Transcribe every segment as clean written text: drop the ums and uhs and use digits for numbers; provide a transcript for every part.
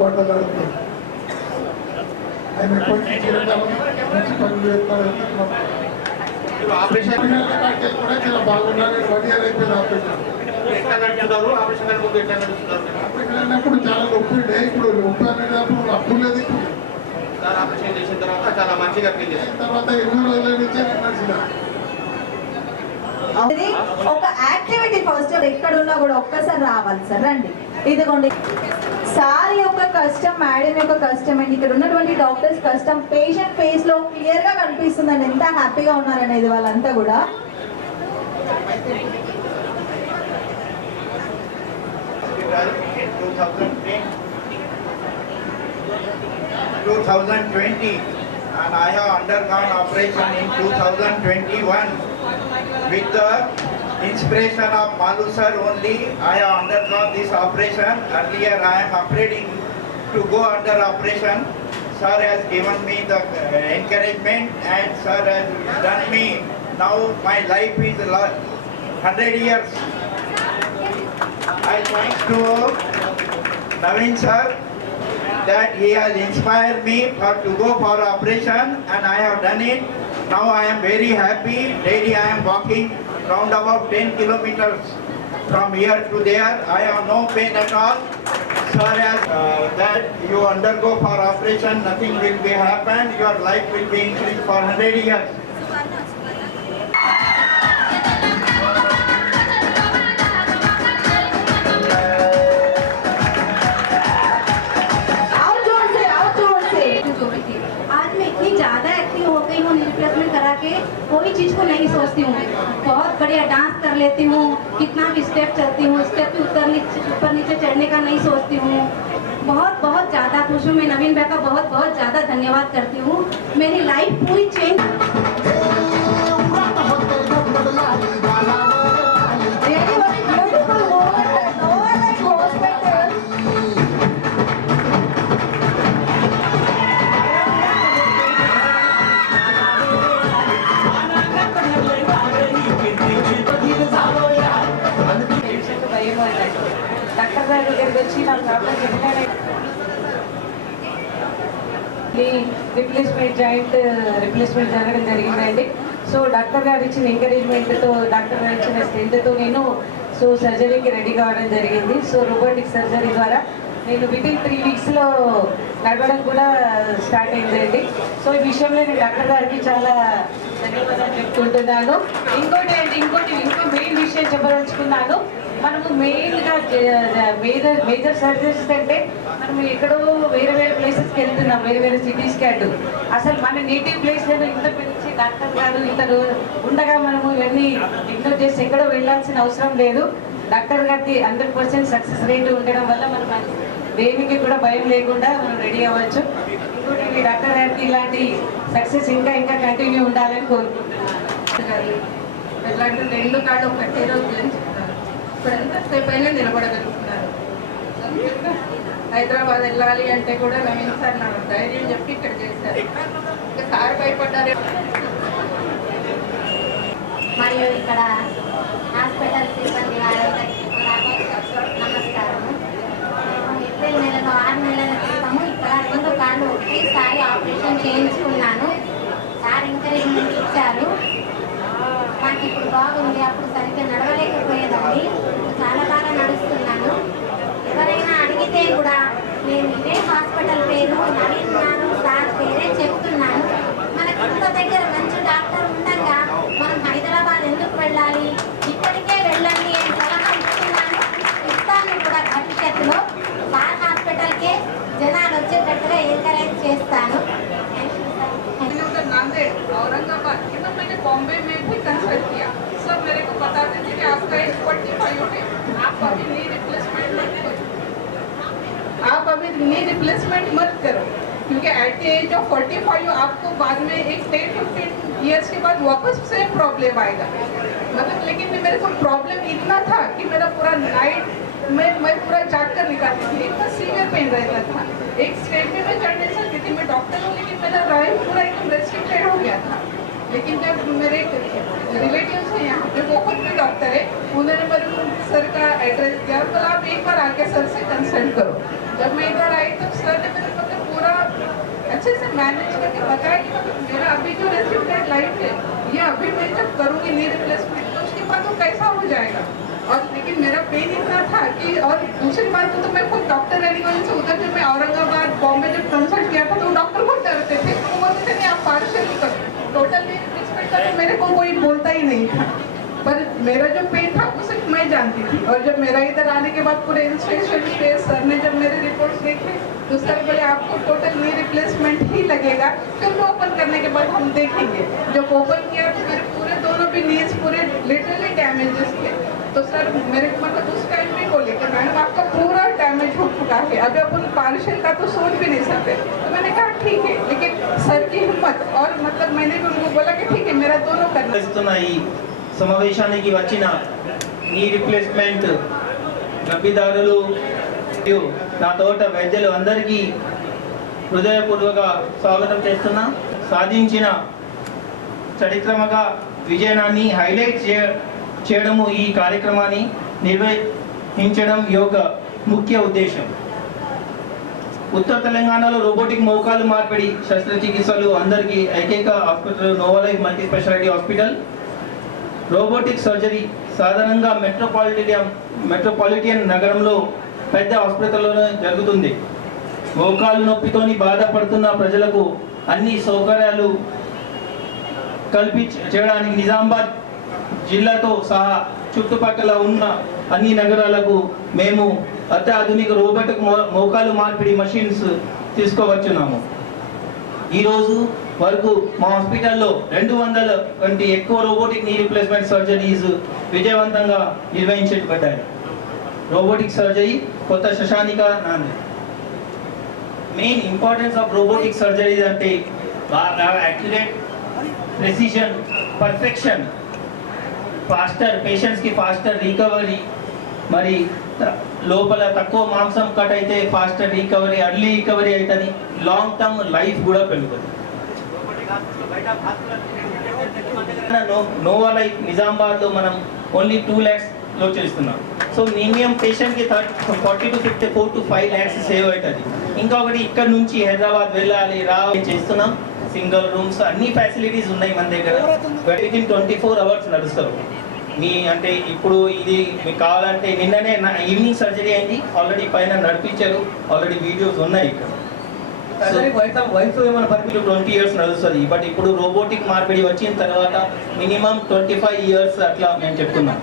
గారు మాట్లాడుతున్నారు. ఆయన ఎప్పటికీ మంచి పనులు చేస్తారు. ఆపరేషన్ కూడా చాలా బాగున్నారు. 1 year అయిపోయింది ఆపరేషన్. ఎట్లా నడుస్తున్నారు? ఆపరేషన్ ముందు ఎట్లా నడుస్తున్నారు? ఆపరేషన్ అయినప్పుడు చాలా నొప్పి ఉండే, ఇప్పుడు నొప్పి అనేటప్పుడు అప్పుడు లేదు. సార్ ఆపరేషన్ చేసిన తర్వాత చాలా మంచిగా ఫీల్ చేశారు. తర్వాత 8 రోజుల నుంచే నడిచిన ఒక యాక్టివిటీ ఫస్ట్ ఎక్కడున్నా కూడా ఒక్కసారి రావాలి సార్. రండి, ఇదిగోండి సార్ యొక్క కష్టం, మేడం యొక్క కష్టం అండి, ఇక్కడ ఉన్నటువంటి డాక్టర్స్ కష్టం పేషెంట్ ఫేస్ లో క్లియర్ గా కనిపిస్తుందండి. ఎంత హ్యాపీగా ఉన్నారనేది వాళ్ళంతా కూడా. 2020 and I have undergone operation in 2021 with the inspiration of Malu sir only. I have undergone this operation. Earlier I am afraid to go under operation. Sir has given me the encouragement and sir has done me. Now my life is 100 years. I thank to Naveen sir that he has inspired me to go for operation and I have done it. Now I am very happy. Daily I am walking round about 10 kilometers from here to there. I have no pain at all. Sir has that you undergo for operation, nothing will be happen. Your life will be increased for 100 years. करा के कोई चीज को नहीं सोचती हूँ। बहुत बढ़िया डांस कर लेती हूँ, कितना भी स्टेप चलती हूँ, स्टेप पे ऊपर नीचे चढ़ने का नहीं सोचती हूँ। बहुत बहुत ज़्यादा खुश हूँ। मैं नवीन भाई का बहुत बहुत ज़्यादा धन्यवाद करती हूँ। मेरी लाइफ पूरी चेंज। డాక్టర్ గారి దగ్గరికి వచ్చి నా ప్రాబ్లం చెప్తానే రిప్లేస్మెంట్ జాయింట్ రిప్లేస్మెంట్ జరగడం జరిగిందండి. సో డాక్టర్ గారు ఇచ్చిన ఎంకరేజ్మెంట్తో, డాక్టర్ గారు ఇచ్చిన స్ట్రెంత్తో నేను సర్జరీకి రెడీ కావడం జరిగింది. సో రోబోటిక్ సర్జరీ ద్వారా నేను వితిన్ 3 వీక్స్లో నడవడం కూడా స్టార్ట్ అయిందండి. సో ఈ విషయంలో నేను డాక్టర్ గారికి చాలా ధన్యవాదాలు చెప్పుకుంటున్నాను. ఇంకో మెయిన్ విషయం చెప్పదలుచుకున్నాను. మనము మెయిన్గా మేజర్ సర్జరీస్ అంటే మనం ఎక్కడో వేరే ప్లేసెస్కి వెళ్తున్నాం, వేరే సిటీస్కి అటు. అసలు మన నేటివ్ ప్లేస్లో ఇంత పిలిచి డాక్టర్ గారు ఇంతరు ఉండగా మనము ఇవన్నీ ఇగ్నోర్ చేసి ఎక్కడో వెళ్ళాల్సిన అవసరం లేదు. డాక్టర్ గారికి 100% సక్సెస్ రేట్ ఉండడం వల్ల మనం దేనికి కూడా భయం లేకుండా మనం రెడీ అవ్వచ్చు. ఇంకోటి డాక్టర్ గారికి ఇలాంటి సక్సెస్ ఇంకా కంటిన్యూ ఉండాలని కోరుకుంటున్నాను. ఇలాంటి 2 కాళ్ళు ఒకటే రోజు అని చెప్తారు. ఇప్పుడు ఎంతసేపు అయినా నిలబడగలుగుతున్నారు. హైదరాబాద్ వెళ్ళాలి అంటే కూడా నవీన్ సార్ నాకు ధైర్యం చెప్పి ఇక్కడ చేశారు. ఇంకా సార్ భయపడ్డారు. మరియు ఇక్కడ హాస్పిటల్ సిబ్బంది వారందరికీ కూడా నమస్కారం. ఏప్రిల్ నెలలో 6 నెలల క్రితము ఇక్కడ 2 కాళ్ళు ఒకేసారి ఆపరేషన్ చేయించుకున్నాను. సార్ ఎంకరేజ్మెంట్ ఇచ్చారు. నాకు ఇప్పుడు బాగుంది. అప్పుడు సరిగ్గా నడవలేకపోయేదండి. చాలా బాగా నడుస్తున్నాను. ఎవరైనా అడిగితే కూడా నేను ఇదే హాస్పిటల్ పేరు నవీన్ నాను సార్ పేరే చెప్తున్నాను. మనకి ఇంత దగ్గర మంచి డాక్టర్ ఉండగా మనం హైదరాబాద్ ఎందుకు వెళ్ళాలి, ఇక్కడికే వెళ్ళండి అని సలహా ఇస్తాను కూడా. భవిష్యత్తులో సార్ హాస్పిటల్కే జనాలు వచ్చేటట్టుగా ఎంకరేజ్ చేస్తాను. नांदेड़ औरंगाबाद मतलब मैंने बॉम्बे में भी कंसल्ट किया. सब मेरे को बता देते कि आपका एज 45 है, आप अभी नी रिप्लेसमेंट मत करो, आप अभी नी रिप्लेसमेंट मत करो, क्योंकि एट द एज ऑफ 45 आपको बाद में एक 10-15 ईयर्स के बाद वापस से प्रॉब्लम आएगा. मतलब लेकिन मेरे को प्रॉब्लम इतना था कि मेरा पूरा नाइट मैं पूरा जाग कर निकालती थी. इतना सीवियर पेन रहता था. एक स्टेप में मैं चढ़ नहीं सकती थी. मैं डॉक्टर हूँ लेकिन मेरा ड्राइव पूरा एकदम रेस्ट्रिक्टेड हो गया था. लेकिन जब मेरे रिलेटिव्स हैं यहाँ पे, वो खुद भी डॉक्टर है, उन्होंने मेरे सर का एड्रेस दिया, तो आप एक बार आके सर से कंसल्ट करो. जब मैं इधर आई तो सर ने मेरे मतलब पूरा अच्छे से मैनेज करके बताया कि मतलब मेरा अभी जो रेस्ट्रिक्टेड लाइफ है ये अभी मैं जब करूँगी नी रिप्लेसमेंट तो उसके बाद वो कैसा हो जाएगा। और लेकिन मेरा पेन इतना था कि और दूसरी बात तो मैं खुद डॉक्टर रहने की वजह से उधर जब मैं औरंगाबाद बॉम्बे जब कंसल्ट किया था तो डॉक्टर बहुत डरते थे, वो बोलते थे नहीं आप पार्शियल करो, टोटल नी रिप्लेसमेंट का तो मेरे को कोई बोलता ही नहीं था। पर मेरा जो पेन था वो सिर्फ मैं जानती थी। और जब मेरा इधर आने के बाद पूरे इंस्ट्रक्शन पे सर ने जब मेरे रिपोर्ट्स देखे तो सर बोले आपको टोटल नी रिप्लेसमेंट ही लगेगा, फिर ओपन करने के बाद हम देखेंगे। जब ओपन किया तो मेरे पूरे दोनों भी नीज पूरे लिटरली डैमेजेस थे। तो सर मेरे मतलब उस टाइम भी बोले कि मैडम आपका पूरा डैमेज हो चुका है, अभी अपन पार्शियल का तो सोच भी नहीं सकते। तो मैंने कहा ठीक है, लेकिन सर की हिम्मत और मतलब मैंने भी उनको बोला कि ठीक है मेरा दोनों करना। సమావేశానికి వచ్చిన నీ రిప్లేస్మెంట్ లబ్ధిదారులు మరియు నా తోట వైద్యులు అందరికీ హృదయపూర్వక స్వాగతం చేస్తున్నా. సాధించిన చరిత్రమక విజయాన్ని హైలైట్ చేయడము ఈ కార్యక్రమాన్ని నిర్వహించడం యొక్క ముఖ్య ఉద్దేశం. ఉత్తర తెలంగాణలో రోబోటిక్ మోకాలు మార్పిడి శస్త్రచికిత్సలు అందరికీ ఏకైక hospital Novalife multi speciality hospital. Robotic surgery సాధారణంగా మెట్రోపాలిటన్ నగరంలో పెద్ద హాస్పిటల్లోనే జరుగుతుంది. మోకాలు నొప్పితోని బాధపడుతున్న ప్రజలకు అన్ని సౌకర్యాలు కల్పించడానికి నిజామాబాద్ జిల్లాతో సహా చుట్టుపక్కల ఉన్న అన్ని నగరాలకు మేము అత్యాధునిక రోబోటిక్ మోకాలు మార్పిడి మషిన్స్ తీసుకోవచ్చున్నాము. ఈరోజు వరకు మా హాస్పిటల్లో 200 కంటే ఎక్కువ రోబోటిక్ నీ రీప్లేస్మెంట్ సర్జరీస్ విజయవంతంగా నిర్వహించబడ్డాయి. రోబోటిక్ సర్జరీ కొత్త శశానిక నాంది. Main importance of robotic surgeries అంటే యాక్యురేట్, ప్రెసిషన్, పర్ఫెక్షన్, ఫాస్టర్ పేషెంట్స్కి ఫాస్టర్ రికవరీ, మరి లోపల తక్కువ మాంసం కట్ అయితే ఫాస్టర్ రికవరీ, అర్లీ రికవరీ అవుతుంది, లాంగ్ టర్మ్ లైఫ్ కూడా పెరుగుతుంది. నోవా లైఫ్ నిజామాబాద్లో మనం ఓన్లీ 2 lakhsలో చేస్తున్నాం. సో మినిమం పేషెంట్కి 40 to 4 to 5 lakhs సేవ్ అవుతుంది. ఇంకొకటి ఇక్కడ నుంచి హైదరాబాద్ వెళ్ళాలి రావాలి చేస్తున్నాం. సింగిల్ రూమ్స్ అన్ని ఫెసిలిటీస్ ఉన్నాయి మన దగ్గర. వితిన్ 24 hours నడుస్తారు. మీ అంటే ఇప్పుడు ఇది మీకు కావాలంటే నిన్ననే ఈవినింగ్ సర్జరీ అయింది, ఆల్రెడీ పైన నడిపించారు, ఆల్రెడీ వీడియోస్ ఉన్నాయి ఇక్కడ. వయసు ఏమైనా పరిమితి 20 years నడుస్తుంది. బట్ ఇప్పుడు రోబోటిక్ మార్పిడి వచ్చిన తర్వాత మినిమం 25 years అట్లా మేము చెప్తున్నాం.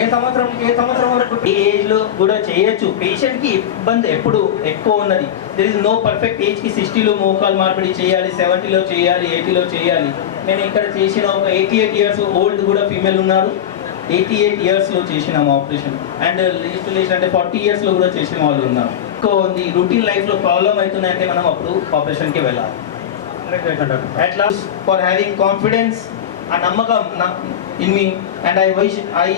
ఏ సంవత్సరం వరకు ఏ ఏజ్లో కూడా చేయొచ్చు. పేషెంట్కి ఇబ్బంది ఎప్పుడు ఎక్కువ ఉన్నది. దెర్ ఇస్ నో పర్ఫెక్ట్ ఏజ్కి 60లో మోకాలు మార్పిడి చేయాలి, 70లో చేయాలి, 80లో చేయాలి. నేను ఇక్కడ చేసిన ఒక 88 years ఓల్డ్ కూడా ఫీమేల్ ఉన్నారు. 88 yearsలో చేసినాము ఆపరేషన్. అండ్ రిజిస్ట్రేషన్ అంటే 40 yearsలో కూడా చేసిన వాళ్ళు ఉన్నారు. ఎక్కువ ఉంది రొటీన్ లైఫ్లో ప్రాబ్లం అవుతున్నాయంటే మనం అప్పుడు ఆపరేషన్కి వెళ్ళాలి. At last for having confidence, ఆ నమ్మకం in me, and I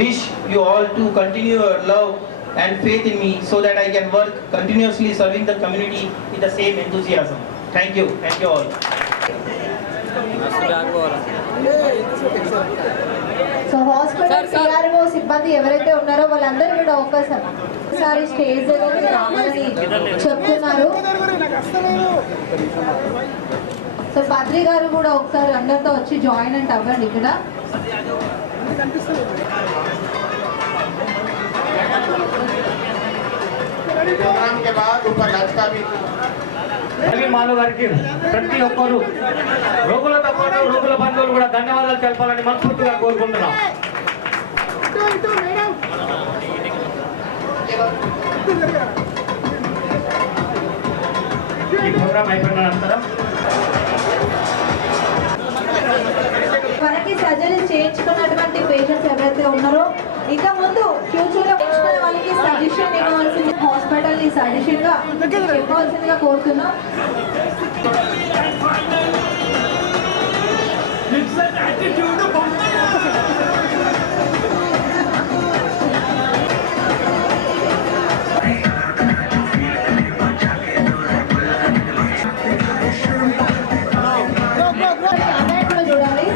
wish you all to continue your love and faith in me so that I can work continuously serving the community with the same enthusiasm. Thank you all. So hospital CRO సిబ్బంది ఎవరైతే ఉన్నారో వాళ్ళందరూ కూడా ఒకసారి stage దగ్గరికి రావాలని చెప్తున్నారు. So Badri గారు కూడా ఒకసారి అందరితో వచ్చి జాయిన్ అంటే అవ్వండి ఇక్కడ. प्रोग्राम के बाद ऊपर लंच का भी మాను గారికి ప్రతి ఒక్కరు రోగులతో పాటు రోగుల బంధువులు కూడా ధన్యవాదాలు తెలపాలని మనస్ఫూర్తిగా కోరుకుంటున్నాం. ఈ ప్రోగ్రాం అయిపోయిన అనంతరం మనకి సర్జరీ చేయించుకున్నటువంటి పేషెంట్స్ ఎవరైతే ఉన్నారో ఇక ముందు ఫ్యూచర్లో వాళ్ళకి సజెషన్ ఇవ్వాల్సింది, హాస్పిటల్ని సజెషన్గా ఇవ్వాల్సిందిగా కోరుతున్నాం. చూడాలి.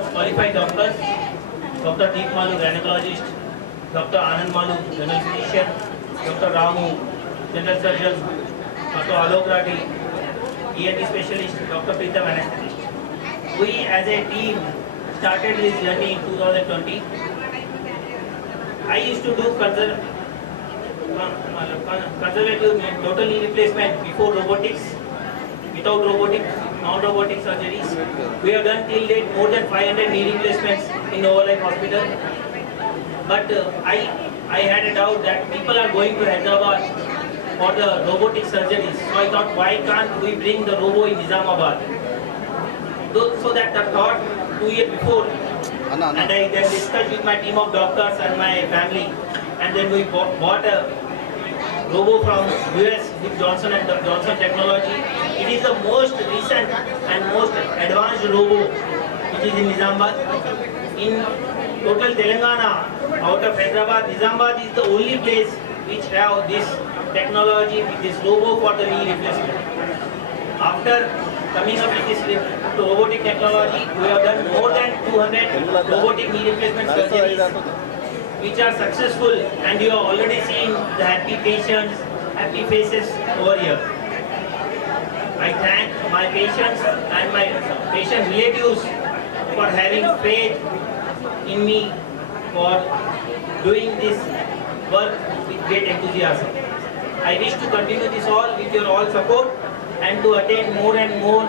doctors, qualified doctors, Dr. Deep Malu, gynecologist, Dr. Anand Malu, general physician, Dr. Ramu, general surgeon, Dr. Alok Rathi, ENT specialist, Dr. Pritam, anesthetist. We as a team started this journey in 2020. I used to do conservative total knee replacement before robotics, without robotics, non-robotic surgeries. We have done till date more than 500 knee replacements in Novalife Hospital. But I had a doubt that people are going to Hyderabad for the robotic surgeries. So I thought, why can't we bring the robo in Nizamabad? So that the thought 2 years before, and I then discussed with my team of doctors and my family, and then we bought a robo from US with Johnson and Johnson technology. It is the most recent and most advanced robo which is in Nizamabad. In total Telangana, out of Hyderabad, Nizamabad is the only place which have this technology, with this robo for the knee replacement. After coming up with this robotic technology, we have done more than 200 robotic knee replacement surgeries which are successful, and you are already seeing the happy patients, happy faces over here. I thank my patients and my patient relatives for having faith in me, for doing this work with great enthusiasm. I wish to continue this all with your all support and to attain more and more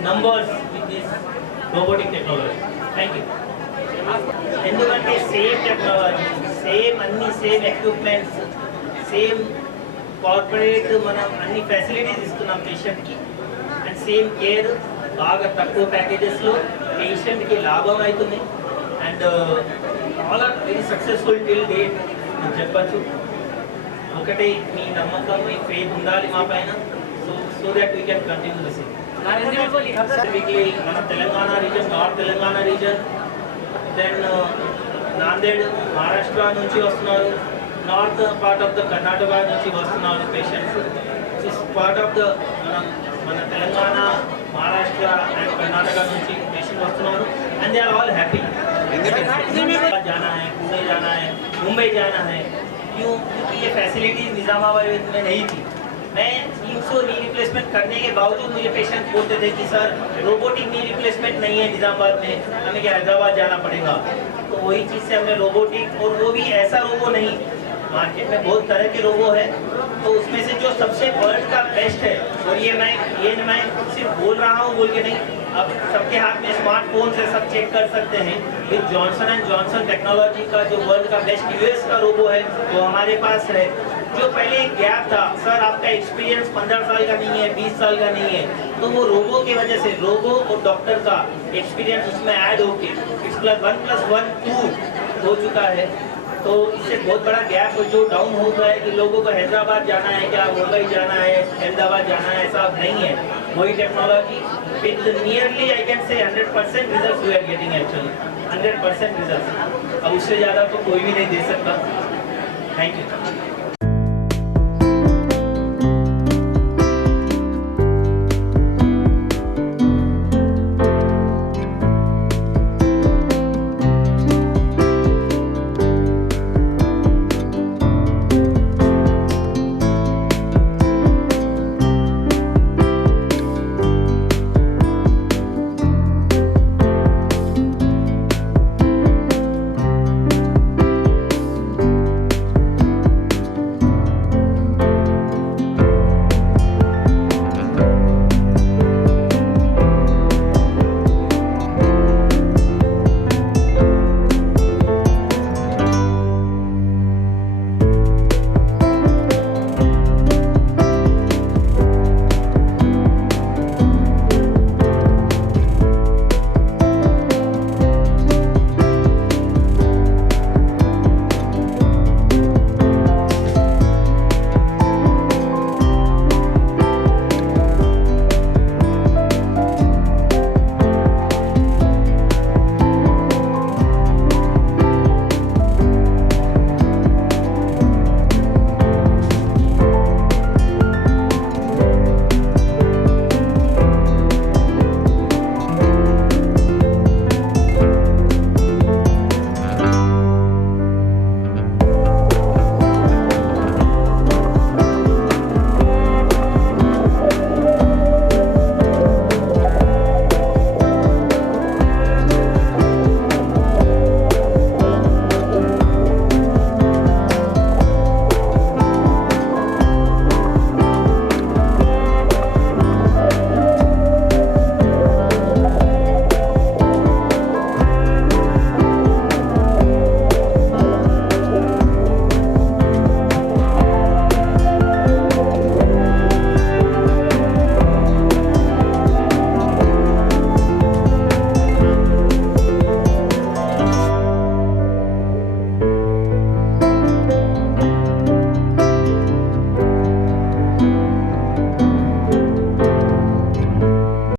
numbers with this robotic technology. Thank you. ఎందుకంటే same technology, same అన్ని same equipments, same corporate మనం అన్ని facilities ఇస్తున్నాం పేషెంట్కి, and same care బాగా తక్కువ ప్యాకేజెస్లో పేషెంట్కి లాభం అవుతుంది. And all are very successful till date అని చెప్పచ్చు. ఒకటే మీ నమ్మకం, మీ ఫెయిత్ ఉండాలి మా పైన, so that we can continue the same. Specifically మన Telangana region, north Telangana region, then Nanded Maharashtra నుంచి వస్తున్నారు, north part of the Karnataka నుంచి వస్తున్నారు patients. This part of the మన తెలంగాణ, మహారాష్ట్ర అండ్ కర్ణాటక నుంచి పేషెంట్ వస్తున్నారు, and they are all happy. जाना है, पुणे जाना है, मुंबई जाना है, क्यों? क्योंकि ये फैसिलिटीज निजामाबाद में नहीं थी. मैं 300 नी रिप्लेसमेंट करने के बावजूद मुझे पेशेंट बोलते थे कि सर रोबोटिक नी रिप्लेसमेंट नहीं है निजामाबाद में, हमें क्या हैदराबाद जाना पड़ेगा. तो वही चीज़ से हमने रोबोटिक, और वो भी ऐसा रोबो नहीं, मार्केट में बहुत तरह के रोबो है, तो उसमें से जो सबसे वर्ल्ड का बेस्ट है, और ये मैं सिर्फ बोल रहा हूँ बोल के नहीं, अब सबके हाथ में स्मार्टफोन से सब चेक कर सकते हैं. With Johnson and Johnson technology का जो वर्ल्ड का बेस्ट यूएस का रोबो है वो हमारे पास है. जो पहले एक गैप था, सर आपका एक्सपीरियंस 15 साल का नहीं है, 20 साल का नहीं है, तो वो रोबो की वजह से, रोबो और डॉक्टर का एक्सपीरियंस उसमें ऐड होके 1+1 2 हो चुका है. तो इससे बहुत बड़ा गैप जो डाउन हो गया है कि लोगों को हैदराबाद जाना है, क्या मुंबई जाना है, अहमदाबाद जाना है, ऐसा नहीं है. वही technology with nearly I can say 100% result we are getting, actually 100% result. अब उससे ज़्यादा तो कोई भी नहीं दे सकता. Thank you.